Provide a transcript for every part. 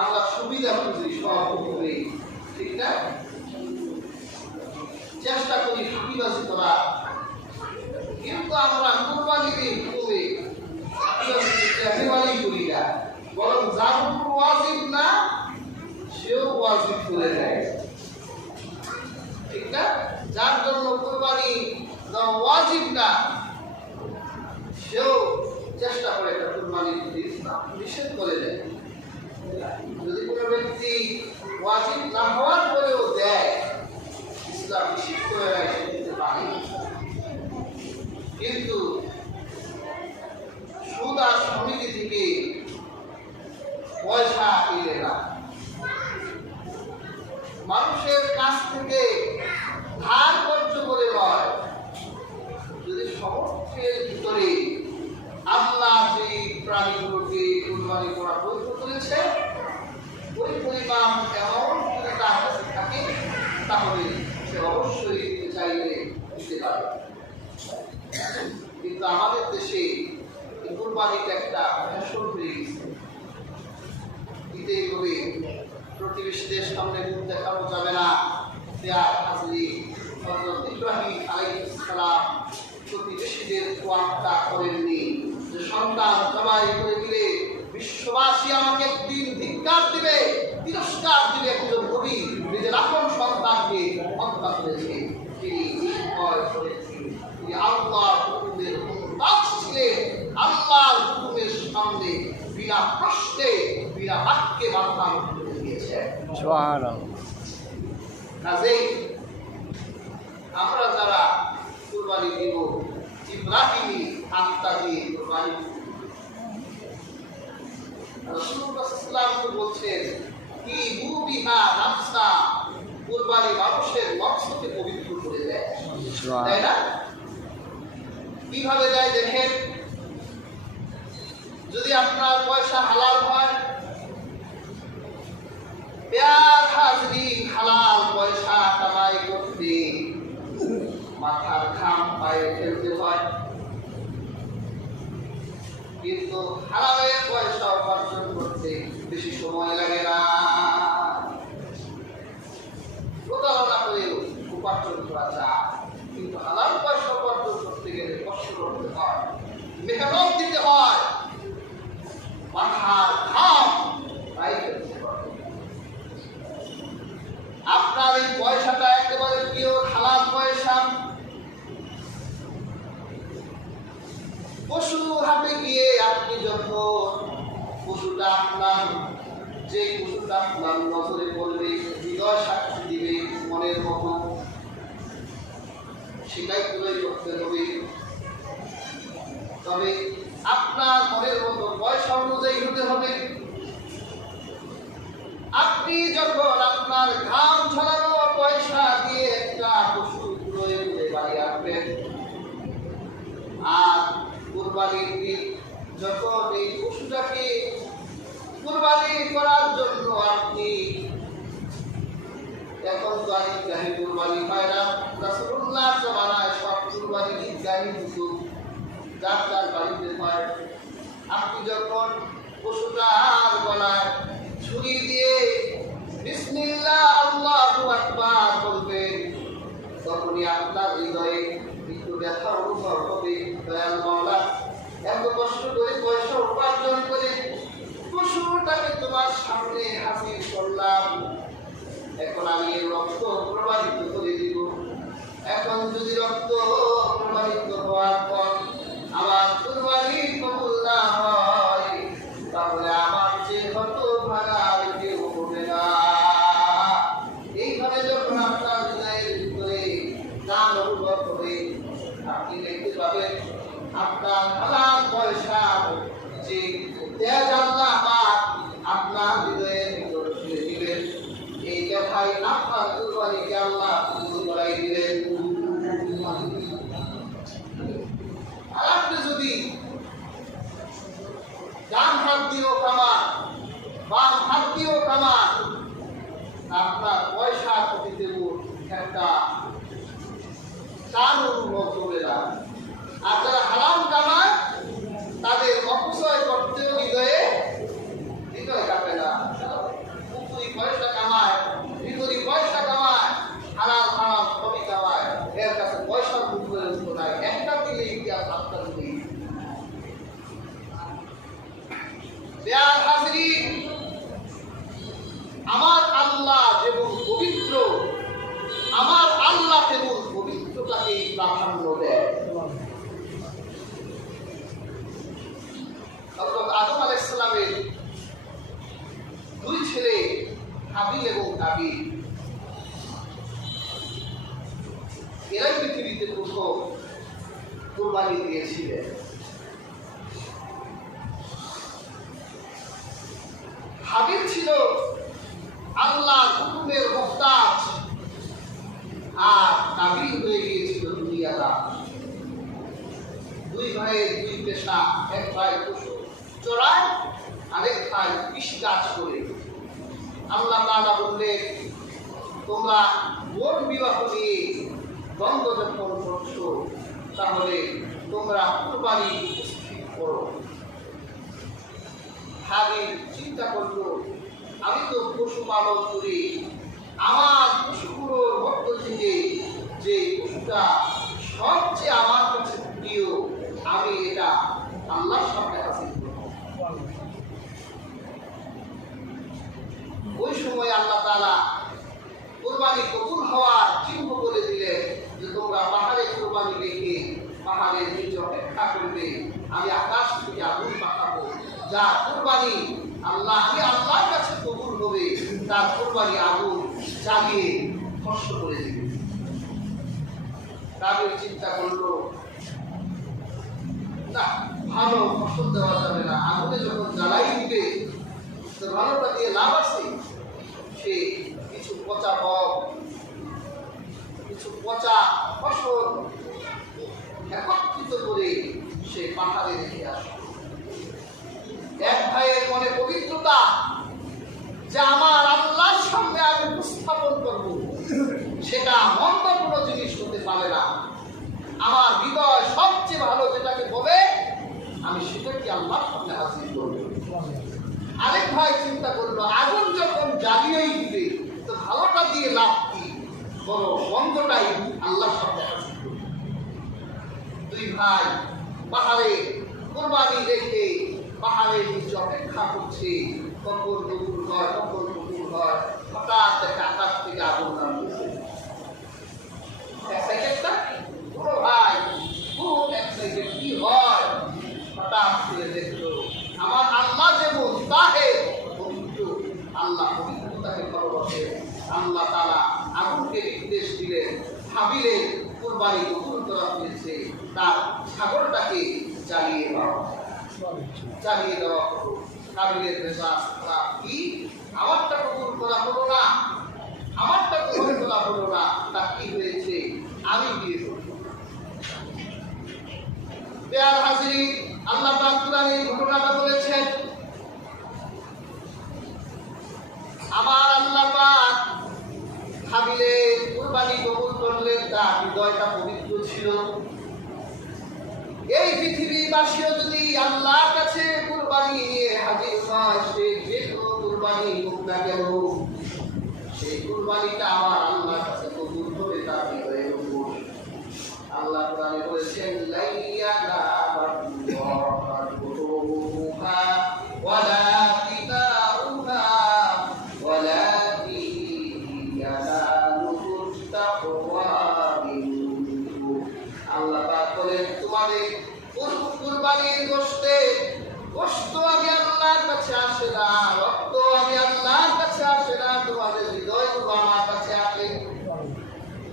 আমরা সুবিধা খুঁজি সব করি, ঠিক না? চেষ্টা করি ফাঁকিবাজি করা, কিন্তু আমরা কুরবানির হুকুমে একেবারেই করি না, বরং যার উপর ওয়াজিব না সেও ওয়াজিব করে দেয়, ঠিক না? যার জন্য কুরবানি ওয়াজিব না সেও চেষ্টা করে একটা কুরবানি নিষেধ করে দেয়। যদি কোনো ব্যক্তি ওয়াজিব না হওয়ার পরেও দেয়, ইসলাম নিষেধ করে দেয়, সে দিতে পারে। কিন্তু সুদ আর সমিতি থেকে পয়সা এলে না, মানুষের কাছ থেকে ধার কর্য করে নয়, যদি সমর্থের ভিতরে আল্লাহ যে প্রাণীগুলোকে কুরবানি করা বৈধ করেছে ওই পরিমাণ এমন যদি তার কাছে থাকে তাহলে সে অবশ্যই দিতে চাইলে দিতে পারে। কিন্তু আমাদের দেশে কুরবানিটা একটা ফ্যাশন হয়ে গেছে, দিতেই হবে, প্রতিবেশীদের সামনে মুখ দেখানো যাবে না। হযরত ইব্রাহিম আলাইহিস সালাম প্রতিবেশীদের তোয়াক্কা করেননি যে সন্তান জবাই করে দিলে বিশ্ববাসী আমাকে একদিন ধিক্কার দিবে, তিরস্কার দিবে। একজন নবী নিজের আপন সন্তানকে হত্যা করেছে, তিনি নির্ভয় করেছেন, তিনি আল্লাহর হুকুমের মুতাজ ছিলেন, আল্লাহর হুকুমের সামনে বিনা প্রশ্নে বিনা বাক্যে মাথা নত করে দিয়েছেন। সুবহানাল্লাহ। কাজেই আমরা যারা কুরবানি দিব, ইব্রাহিমী আত্মা দিয়ে কুরবানি দিব। রাসূলুল্লাহ সাল্লাল্লাহু আলাইহি ওয়াসাল্লাম বলছেন, কি বুবিহা নাফসা, কুরবানি মানুষের নফসকে পবিত্র করে দেয়, তাই না? কিভাবে দেয় দেখেন, যদি আপনার পয়সা হালাল হয়, প্যার হাজরিন, হালাল পয়সা কামাই করতে মাথার ঘাম পায়ে ফেলতে হয়, কিন্তু হালালের পয়সা উপার্জন করতে বেশি সময় লাগে না। প্রতারণা করে উপার্জন করা যায়, কিন্তু হালাল পয়সা উপার্জন করতে গেলে কষ্ট করতে হয়, মেহনত দিতে হয়, মাথার ঘাম পায়ে ফেলতে হয়। আপনার এই পয়সাটা একেবারে পিওর হালাল পয়সা। পশু হাটে গিয়ে আপনি যখন পশুটা আপনার, যে পশুটা আপনার নজরে পড়বে, হৃদয় সাক্ষী দিবে, মনের মতো, সেটাই ক্রয় করতে হবে। তবে আপনার মনের মতো পয়সা অনুযায়ী হতে হবে। আপনি যখন আপনার ঘাম ঝরানো পয়সা দিয়ে একটা পশু ক্রয় করে বাড়ি আনবেন, আর কুরবানির দিন যখন এই পশুটাকে কুরবানি করার জন্য আপনি, এখন তো আর ঈদগাহে কুরবানি হয় না, রাসূলুল্লাহ জামানায় সব কুরবানি ঈদগাহে হতো, যার যার বাড়িতে হয়। আপনি যখন পশুটার গলায় ছুরি দিয়ে বিসমিল্লাহ আল্লাহু আকবার বলবেন, তখনই আপনার হৃদয়ে একটু ব্যথা অনুভব হবে। দয়াল মাওলা, এত কষ্ট করে পয়সা উপার্জন করে পশুটাকে তোমার সামনে হাজির করলাম, এখন আমি এই রক্ত প্রবাহিত করে দিব। এখন যদি রক্ত প্রবাহিত হওয়ার পর আমার কুরবানি কবুল না হয়, তাহলে আমার যে হতভাগার কেউ হবে না। এইভাবে যখন আপনার হৃদয়ের ভিতরে গান অনুভব হবে, আপনি দেখতে পাবেন আপনার হালাল পয়সা যে তেজ আল্লাহ পাক আপনার হৃদয়ের ভিতরে ঢেলে দিবেন। এই কথাই আপনার কুরবানিকে আল্লাহ কবুল করাই দিবেন। আর আপনি যদি ডান হাত দিয়েও কামান, বাম হাত হাবিল এবং কাবিল, এরাই পৃথিবীতে প্রথম কুরবানি দিয়েছিলেন। হাবিল ছিল আল্লাহর হুকুমের মুহতাজ, আর কাবিল হয়ে গিয়েছিল দুনিয়াদার। দুই ভাইয়ের দুই পেশা, এক ভাই পশু চড়ায়, আরেক ভাই কৃষিকাজ করে। আল্লাহ তাআলা বললেন, তোমরা বোন বিবাহ নিয়ে দ্বন্দ্ব যখন করছো, তাহলে তোমরা কুরবানি উপস্থিত করো। হাবিল চিন্তা করলো, আমি তো পশুপালন করি, আমার পশুগুলোর মধ্য থেকে যে পশুটা সবচেয়ে আমার কাছে প্রিয়, আমি এটা আল্লাহর সামনে হাসিল করব। ওই সময় আল্লাহ তাআলা কুরবানি কবুল হওয়ার চিহ্ন বলে দিলেন যে তোমরা পাহাড়ে কুরবানি রেখে পাহাড়ের নিচে অপেক্ষা করবে, আমি আকাশ থেকে আগুন পাঠাবো, যা কুরবানি আমি আল্লাহর কাছে কবুল হবে, তার কুরবানি আগুন জ্বালিয়ে ধ্বংস করে দিবে। কাবিল চিন্তা করলো, না, ভালো ফসল দেওয়া যাবে না, আগুনে যখন জ্বালাই দিবে তো ভালোটা দিয়ে লাভ আছে। সে কিছু পচা বক, কিছু পচা ফসল একত্রিত করে সে পাহাড়ে রেখে আসে। এক ভাইয়ের মনে পবিত্রতা যে আমার আল্লাহর সামনে আমি উপস্থাপন করব, সেটা মন্দ কোনো জিনিস হতে পারে না। আমার হৃদয় সবচেয়ে ভালো যেটাকে বলে, আমি সেটাকে আল্লাহর সামনে হাজির করব। আরেক ভাই চিন্তা করলো, আগুন যখন জ্বালিয়েই দিবে তো ভালোটা দিয়ে লাভ কি, বড় মন্দটাই আল্লাহর সামনে হাজির করব। দুই ভাই পাহাড়ে কুরবানি রেখে পাহাড়ের নিচে অপেক্ষা করছে, কখন দুপুর হয়, কখন দুপুর হয়। হঠাৎ একটা আকাশ থেকে আগুন নামতেছে। এক সেকেন্ডটা পুরো ভাই খুব এক সেকেন্ড কি হয়, হঠাৎ করে দেখলো আমার আল্লাহ যেমন তাহে পবিত্র, আল্লাহ পবিত্রতাকে ভালোবাসে। আল্লাহ তাআলা আগুনকে নির্দেশ দিলেন, হাবিলের কুরবানি কবুল করা হয়েছে, তার ছাগলটাকে জ্বালিয়ে দেওয়া হলো। কাবিলের মেজাজ খারাপ, কি আমারটা কবুল করা হলো না, আমারটা কবুল করা হলো না, তা কি হয়েছে, আমি দিয়ে দেব। প্রিয় হাজিরিন, আল্লাহ পাক কুরআনে এই ঘটনাটা বলেছেন। আমার আল্লাহ পাক হাবিলের কুরবানি কবুল করলেন, তার হৃদয়টা পবিত্র ছিল। এই পৃথিবীবাসীও যদি আল্লাহর কাছে কুরবানি নিয়ে হাজির হয়, সে যে কোনো কুরবানি হোক না কেন, সেই কুরবানিটা আমার আল্লাহর কাছে কবুল হবে, তার হৃদয়ে কবুল। আল্লাহ কোরআনে বলেছেন, লাইয়ানা বাতুল্লাহ কুরুহা ওয়ালা কিতাউহা ওয়ালাকিন ইয়ানালুহুত তাকওয়া মিনকুম। আল্লাহ পাক বলেন, তোমাদের কুরবানির গোশত আমি আল্লাহর কাছে আসে না, রক্ত আমি আল্লাহর কাছে আসে না, তোমাদের হৃদয় আমার কাছে আসে।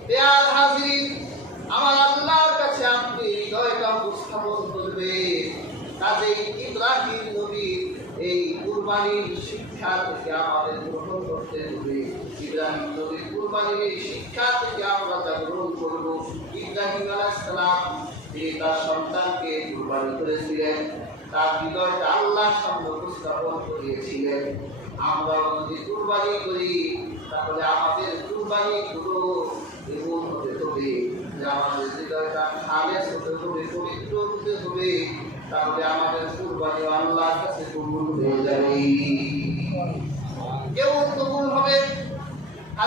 প্রিয় হাজিরিন, আমার আল্লাহর কাছে আপনি হৃদয়টা উপস্থাপন করবে। কাজেই ইব্রাহিম নবীর এই কুরবানির শিক্ষা থেকে আমাদের গ্রহণ করতে হবে। ইব্রাহিম নবীর কুরবানির এই শিক্ষা থেকে আমরা যা গ্রহণ করব, ইব্রাহিম আলাইহিস সালাম যে তার সন্তানকে কুরবানি করেছিলেন, তার হৃদয়টা আল্লাহর সামনে উপস্থাপন করিয়েছিলেন। আমরা যদি কুরবানি করি, তাহলে আমাদের কুরবানি গুলো এমন হতে হবে যে আমাদের হৃদয়টা খালেস হতে হবে, পবিত্র হতে হবে, তাহলে আমাদের কুরবানি আল্লাহর কাছে কবুল হয়ে যাবে। কেউ